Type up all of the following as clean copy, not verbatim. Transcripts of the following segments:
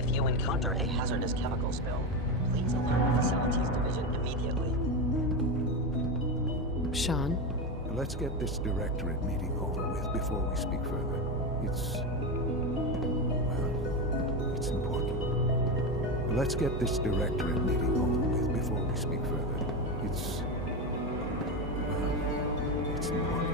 If you encounter a hazardous chemical spill, please alert the Facilities Division immediately. Shaun? Let's get this directorate meeting over with before we speak further. It's important. Let's get this directorate meeting over with before we speak further. It's important.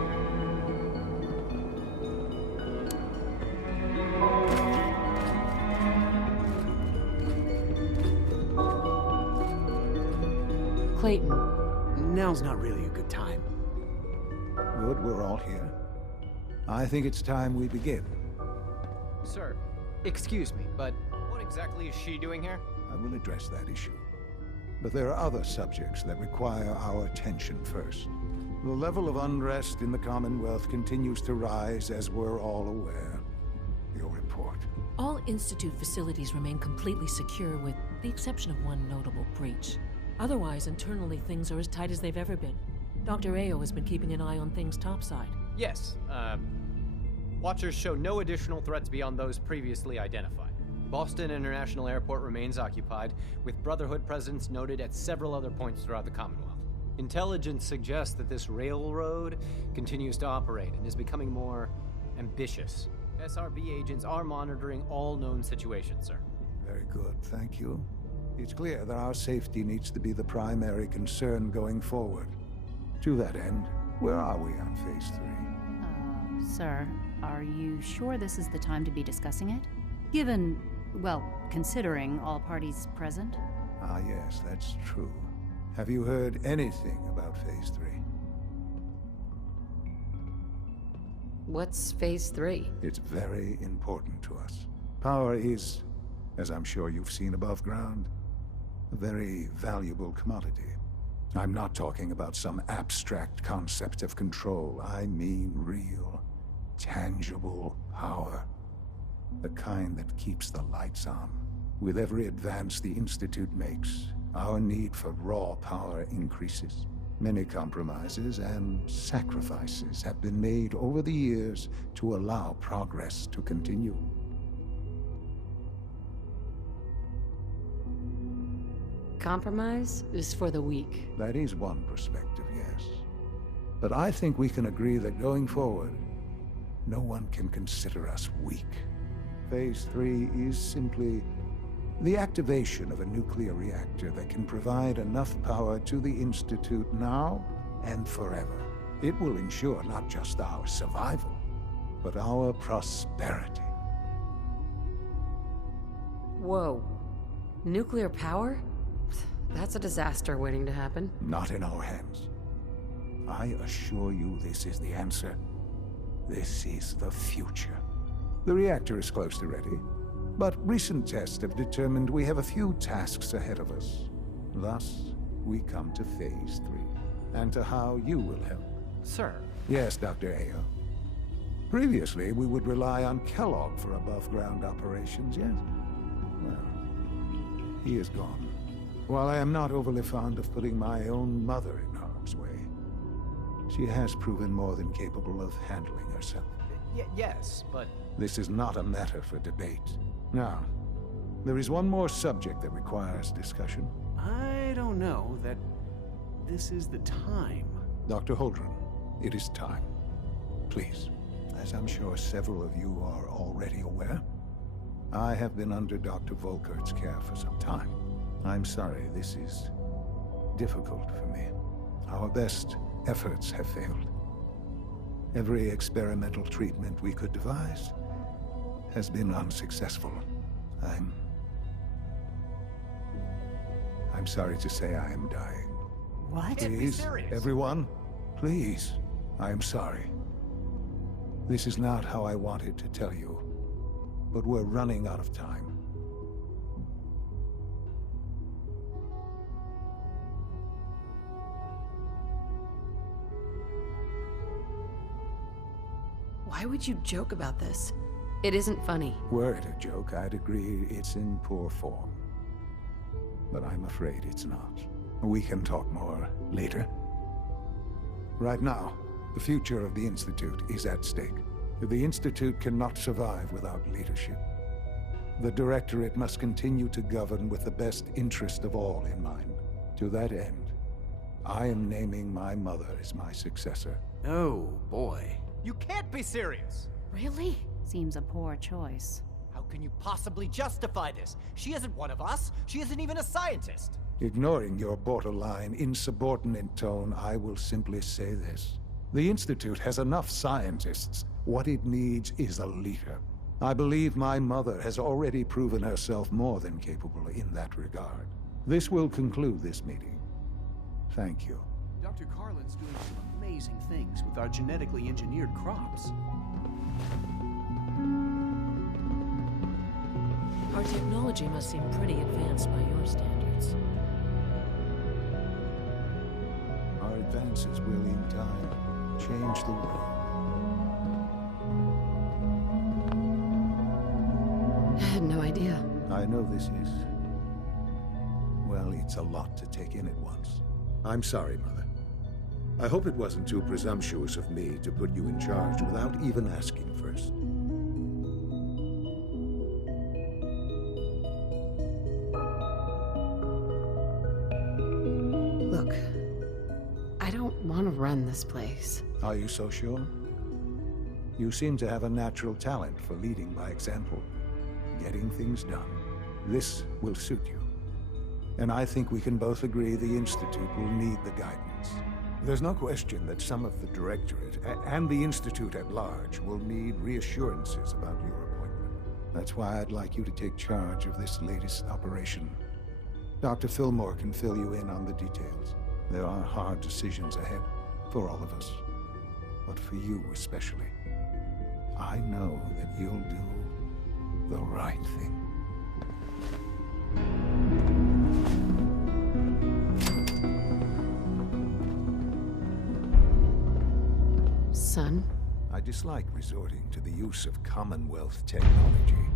Clayton. Now's not really a good time. Good, we're all here. I think it's time we begin. Sir, excuse me, but what exactly is she doing here? I will address that issue. But there are other subjects that require our attention first. The level of unrest in the Commonwealth continues to rise, as we're all aware. Your report. All Institute facilities remain completely secure with the exception of one notable breach. Otherwise, internally, things are as tight as they've ever been. Dr. Ayo has been keeping an eye on things topside. Yes, Watchers show no additional threats beyond those previously identified. Boston International Airport remains occupied, with Brotherhood presence noted at several other points throughout the Commonwealth. Intelligence suggests that this railroad continues to operate and is becoming more ambitious. SRB agents are monitoring all known situations, sir. Very good, thank you. It's clear that our safety needs to be the primary concern going forward. To that end, where are we on Phase 3? Sir, are you sure this is the time to be discussing it? Given, well, considering all parties present? Ah, yes, that's true. Have you heard anything about Phase 3? What's Phase 3? It's very important to us. Power is, as I'm sure you've seen above ground, a very valuable commodity. I'm not talking about some abstract concept of control. I mean real, tangible power. The kind that keeps the lights on. With every advance the Institute makes, our need for raw power increases. Many compromises and sacrifices have been made over the years to allow progress to continue. Compromise is for the weak. That is one perspective, yes. But I think we can agree that going forward, no one can consider us weak. Phase 3 is simply the activation of a nuclear reactor that can provide enough power to the Institute now and forever. It will ensure not just our survival, but our prosperity. Whoa. Nuclear power? That's a disaster waiting to happen. Not in our hands. I assure you this is the answer. This is the future. The reactor is close to ready, but recent tests have determined we have a few tasks ahead of us. Thus, we come to Phase 3, and to how you will help. Sir. Yes, Dr. Ayo. Previously, we would rely on Kellogg for above-ground operations, yes? Well, he is gone. While I am not overly fond of putting my own mother in harm's way, she has proven more than capable of handling herself. Yes, but... This is not a matter for debate. Now, there is one more subject that requires discussion. I don't know that this is the time. Dr. Holdren, it is time. Please, as I'm sure several of you are already aware, I have been under Dr. Volkert's care for some time. I'm sorry, this is difficult for me. Our best efforts have failed. Every experimental treatment we could devise has been unsuccessful. I'm sorry to say I am dying. What? Please, everyone, please, I am sorry. This is not how I wanted to tell you, but we're running out of time. Why would you joke about this? It isn't funny. Were it a joke, I'd agree it's in poor form. But I'm afraid it's not. We can talk more later. Right now, the future of the Institute is at stake. The Institute cannot survive without leadership. The Directorate must continue to govern with the best interest of all in mind. To that end, I am naming my mother as my successor. Oh, boy. You can't be serious! Really? Seems a poor choice. How can you possibly justify this? She isn't one of us. She isn't even a scientist. Ignoring your borderline, insubordinate tone, I will simply say this. The Institute has enough scientists. What it needs is a leader. I believe my mother has already proven herself more than capable in that regard. This will conclude this meeting. Thank you. Dr. Carlin's doing some amazing things with our genetically engineered crops. Our technology must seem pretty advanced by your standards. Our advances will, in time, change the world. I had no idea. I know this is... well, it's a lot to take in at once. I'm sorry, Mother. I hope it wasn't too presumptuous of me to put you in charge without even asking first. Look, I don't want to run this place. Are you so sure? You seem to have a natural talent for leading by example, getting things done. This will suit you. And I think we can both agree the Institute will need the guidance. There's no question that some of the Directorate and the Institute at large will need reassurances about your appointment. That's why I'd like you to take charge of this latest operation. Dr. Fillmore can fill you in on the details. There are hard decisions ahead for all of us, but for you especially. I know that you'll do the right thing. Son? I dislike resorting to the use of Commonwealth technology,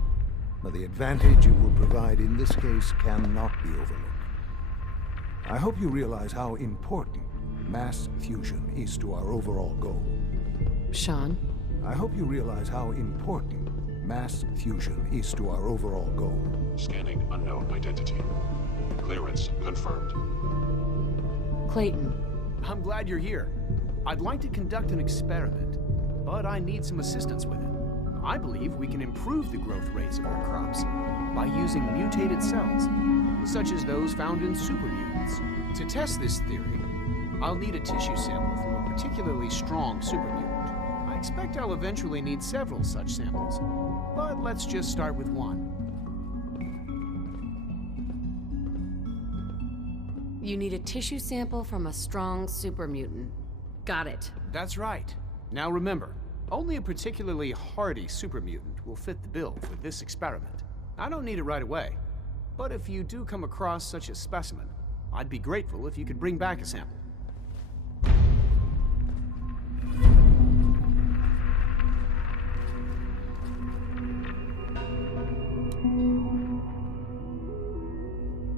but the advantage it will provide in this case cannot be overlooked. I hope you realize how important mass fusion is to our overall goal. Shaun? I hope you realize how important mass fusion is to our overall goal. Scanning unknown identity. Clearance confirmed. Clayton. I'm glad you're here. I'd like to conduct an experiment, but I need some assistance with it. I believe we can improve the growth rates of our crops by using mutated cells, such as those found in supermutants. To test this theory, I'll need a tissue sample from a particularly strong supermutant. I expect I'll eventually need several such samples, but let's just start with one. You need a tissue sample from a strong supermutant. Got it. That's right. Now remember, only a particularly hardy supermutant will fit the bill for this experiment. I don't need it right away, but if you do come across such a specimen, I'd be grateful if you could bring back a sample.